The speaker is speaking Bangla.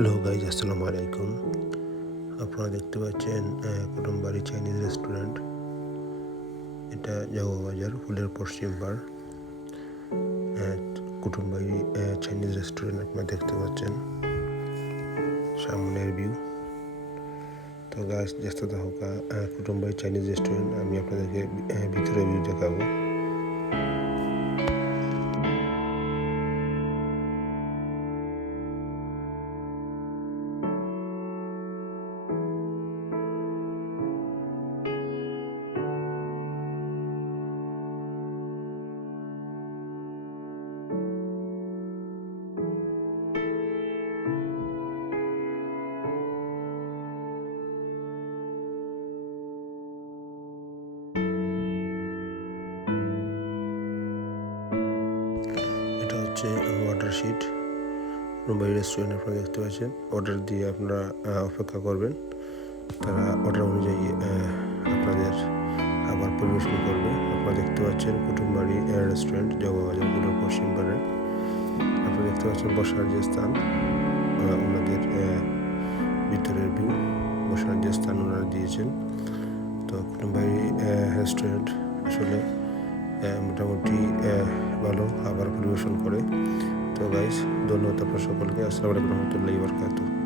হ্যালো গাইজ, আসসালামু আলাইকুম। আপনারা দেখতে পাচ্ছেন কুটুমবাড়ি চাইনিজ রেস্টুরেন্ট। এটা বাজার, ফুলের পশ্চিম পার কুটুমবাড়ি চাইনিজ রেস্টুরেন্ট আপনারা দেখতে পাচ্ছেন। সামনের ভিউ। তো গাছ ব্যস্ততা হোকা কুটুমবাড়ি চাইনিজ রেস্টুরেন্ট, আমি আপনাদেরকে ভিতরে ভিউ দেখাবো। হচ্ছে অর্ডার শিট মুম্বাই রেস্টুরেন্ট আপনারা দেখতে পাচ্ছেন। অর্ডার দিয়ে আপনারা অপেক্ষা করবেন। তারা অর্ডার অনুযায়ী আপনাদের খাবার পরিবেশন করবে। আপনারা দেখতে পাচ্ছেন কুটুমবাড়ি রেস্টুরেন্ট জগবাজারগুলোর পশ্চিম পাড়ে। আপনারা দেখতে পাচ্ছেন বসার যে স্থান ওনাদের ভিতরের ভিউ বসার যে স্থান ওনারা দিয়েছেন। তো কুটুমবাড়ি রেস্টুরেন্ট আসলে মোটামুটি ভালো আবার পরিবেশন করে। তো গাইস ধন্যবাদ আপনার সকলকে। আসসালামু আলাইকুম রহমতুল্লাহ বরকাতুহ।